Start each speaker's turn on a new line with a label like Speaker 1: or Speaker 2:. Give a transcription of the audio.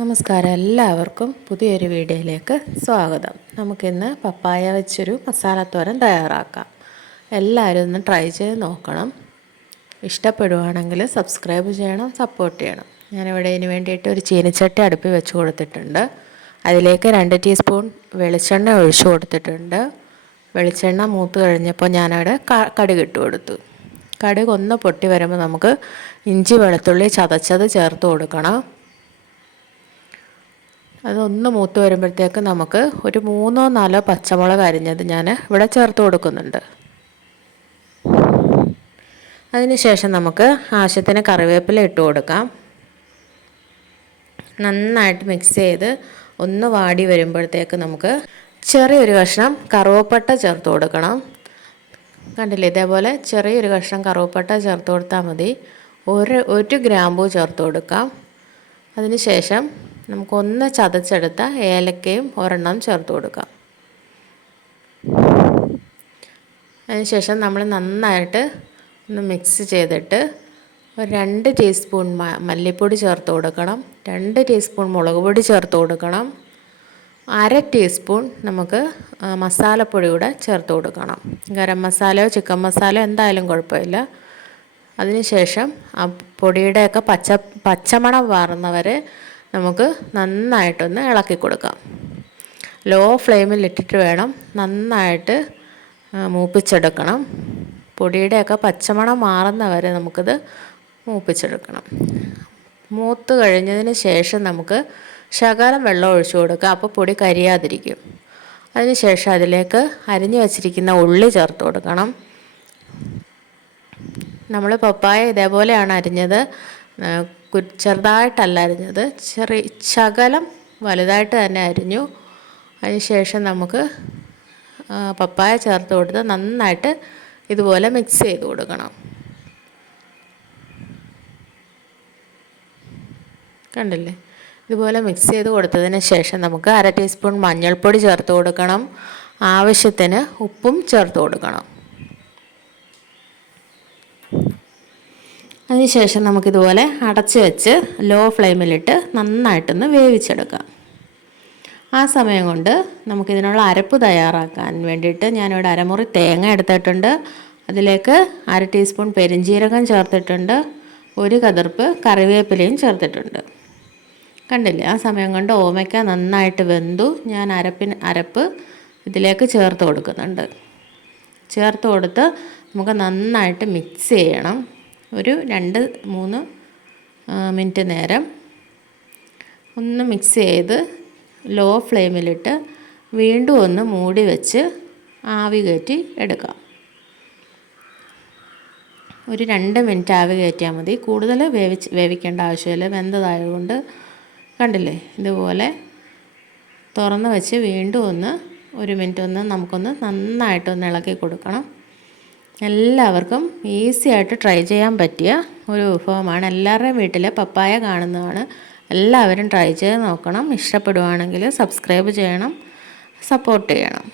Speaker 1: നമസ്കാരം. എല്ലാവർക്കും പുതിയൊരു വീഡിയോയിലേക്ക് സ്വാഗതം. നമുക്കിന്ന് പപ്പായ വെച്ചൊരു മസാലത്തോരൻ തയ്യാറാക്കാം. എല്ലാവരും ഒന്ന് ട്രൈ ചെയ്ത് നോക്കണം. ഇഷ്ടപ്പെടുവാണെങ്കിൽ സബ്സ്ക്രൈബ് ചെയ്യണം സപ്പോർട്ട് ചെയ്യണം. ഞാനിവിടെ ഇതിന് വേണ്ടിയിട്ട് ഒരു ചീനിച്ചട്ടി അടുപ്പിൽ വെച്ച് കൊടുത്തിട്ടുണ്ട്. അതിലേക്ക് രണ്ട് ടീസ്പൂൺ വെളിച്ചെണ്ണ ഒഴിച്ചു കൊടുത്തിട്ടുണ്ട്. വെളിച്ചെണ്ണ മൂത്ത് കഴിഞ്ഞപ്പോൾ ഞാനവിടെ കടുക് ഇട്ട് കൊടുത്തു. കടുക് ഒന്ന് പൊട്ടി വരുമ്പോൾ നമുക്ക് ഇഞ്ചി വെളുത്തുള്ളി ചതച്ചത് ചേർത്ത് കൊടുക്കണം. അതൊന്ന് മൂത്ത് വരുമ്പോഴത്തേക്ക് നമുക്ക് ഒരു മൂന്നോ നാലോ പച്ചമുളക് അരിഞ്ഞത് ഞാൻ ഇവിടെ ചേർത്ത് കൊടുക്കുന്നുണ്ട്. അതിനുശേഷം നമുക്ക് ആവശ്യത്തിന് കറിവേപ്പില ഇട്ട് കൊടുക്കാം. നന്നായിട്ട് മിക്സ് ചെയ്ത് ഒന്ന് വാടി വരുമ്പോഴത്തേക്ക് നമുക്ക് ചെറിയൊരു കഷ്ണം കറുവപ്പട്ട ചേർത്ത് കൊടുക്കണം. കണ്ടില്ലേ? ഇതേപോലെ ചെറിയൊരു കഷ്ണം കറുവപ്പട്ട ചേർത്ത് കൊടുത്താൽ മതി. ഒരു ഒരു ഗ്രാമ്പൂ ചേർത്ത് കൊടുക്കാം. അതിനുശേഷം നമുക്കൊന്ന് ചതച്ചെടുത്ത ഏലക്കയും ഒരെണ്ണം ചേർത്ത് കൊടുക്കാം. അതിനുശേഷം നമ്മൾ നന്നായിട്ട് ഒന്ന് മിക്സ് ചെയ്തിട്ട് ഒരു രണ്ട് ടീസ്പൂൺ മല്ലിപ്പൊടി ചേർത്ത് കൊടുക്കണം. രണ്ട് ടീസ്പൂൺ മുളക് പൊടി ചേർത്ത് കൊടുക്കണം. അര ടീസ്പൂൺ നമുക്ക് മസാലപ്പൊടി കൂടെ ചേർത്ത് കൊടുക്കണം. ഗരം മസാലയോ ചിക്കൻ മസാലയോ എന്തായാലും കുഴപ്പമില്ല. അതിനുശേഷം ആ പൊടിയുടെയൊക്കെ പച്ച പച്ചമണം വാറുന്നവരെ നമുക്ക് നന്നായിട്ടൊന്ന് ഇളക്കി കൊടുക്കാം. ലോ ഫ്ലെയിമിൽ ഇട്ടിട്ട് വേണം നന്നായിട്ട് മൂപ്പിച്ചെടുക്കണം. പൊടിയുടെയൊക്കെ പച്ചമണം മാറുന്ന വരെ നമുക്കിത് മൂപ്പിച്ചെടുക്കണം. മൂത്ത് കഴിഞ്ഞതിന് ശേഷം നമുക്ക് ശകലം വെള്ളം ഒഴിച്ചു കൊടുക്കുക അപ്പോൾ പൊടി കരിയാതിരിക്കും. അതിനുശേഷം അതിലേക്ക് അരിഞ്ഞു വച്ചിരിക്കുന്ന ഉള്ളി ചേർത്ത് കൊടുക്കണം. നമ്മൾ പപ്പായ ഇതേപോലെയാണ് അരിഞ്ഞത്. ചെറുതായിട്ടല്ല അരിഞ്ഞത് ചെറിയ ശകലം വലുതായിട്ട് തന്നെ അരിഞ്ഞു. അതിനുശേഷം നമുക്ക് പപ്പായ ചേർത്ത് കൊടുത്ത് നന്നായിട്ട് ഇതുപോലെ മിക്സ് ചെയ്ത് കൊടുക്കണം. കണ്ടില്ലേ? ഇതുപോലെ മിക്സ് ചെയ്ത് കൊടുത്തതിന് ശേഷം നമുക്ക് അര ടീസ്പൂൺ മഞ്ഞൾപ്പൊടി ചേർത്ത് കൊടുക്കണം. ആവശ്യത്തിന് ഉപ്പും ചേർത്ത് കൊടുക്കണം. അതിനുശേഷം നമുക്കിതുപോലെ അടച്ച് വെച്ച് ലോ ഫ്ലെയിമിലിട്ട് നന്നായിട്ടൊന്ന് വേവിച്ചെടുക്കാം. ആ സമയം കൊണ്ട് നമുക്കിതിനുള്ള അരപ്പ് തയ്യാറാക്കാൻ വേണ്ടിയിട്ട് ഞാനിവിടെ അരമുറി തേങ്ങ എടുത്തിട്ടുണ്ട്. അതിലേക്ക് അര ടീസ്പൂൺ പെരിഞ്ജീരകം ചേർത്തിട്ടുണ്ട്. ഒരു കതിർപ്പ് കറിവേപ്പിലയും ചേർത്തിട്ടുണ്ട്. കണ്ടില്ലേ? ആ സമയം കൊണ്ട് ഓമയ്ക്ക നന്നായിട്ട് വെന്തു. ഞാൻ അരപ്പിന് അരപ്പ് ഇതിലേക്ക് ചേർത്ത് കൊടുക്കുന്നുണ്ട്. ചേർത്ത് കൊടുത്ത് നമുക്ക് നന്നായിട്ട് മിക്സ് ചെയ്യണം. ഒരു രണ്ട് മൂന്ന് മിനിറ്റ് നേരം. ഒന്ന് മിക്സ് ചെയ്ത് ലോ ഫ്ലെയിമിലിട്ട് വീണ്ടും ഒന്ന് മൂടി വെച്ച് ആവി കയറ്റി എടുക്കാം. ഒരു രണ്ട് മിനിറ്റ് ആവി കയറ്റിയാൽ മതി. കൂടുതൽ വേവിച്ച് വേവിക്കേണ്ട ആവശ്യമില്ല. വെന്തതായതുകൊണ്ട് കണ്ടില്ലേ? ഇതുപോലെ തുറന്ന് വെച്ച് വീണ്ടും ഒന്ന് ഒരു മിനിറ്റ് ഒന്ന് നമുക്കൊന്ന് നന്നായിട്ടൊന്ന് ഇളക്കി കൊടുക്കണം. എല്ലാവർക്കും ഈസി ആയിട്ട് ട്രൈ ചെയ്യാൻ പറ്റിയ ഒരു വിഭവമാണ്. എല്ലാവരുടെയും വീട്ടിൽ പപ്പായ കാണുന്നതാണ്. എല്ലാവരും ട്രൈ ചെയ്ത് നോക്കണം. ഇഷ്ടപ്പെടുവാണെങ്കിൽ സബ്സ്ക്രൈബ് ചെയ്യണം. സപ്പോർട്ട് ചെയ്യണം.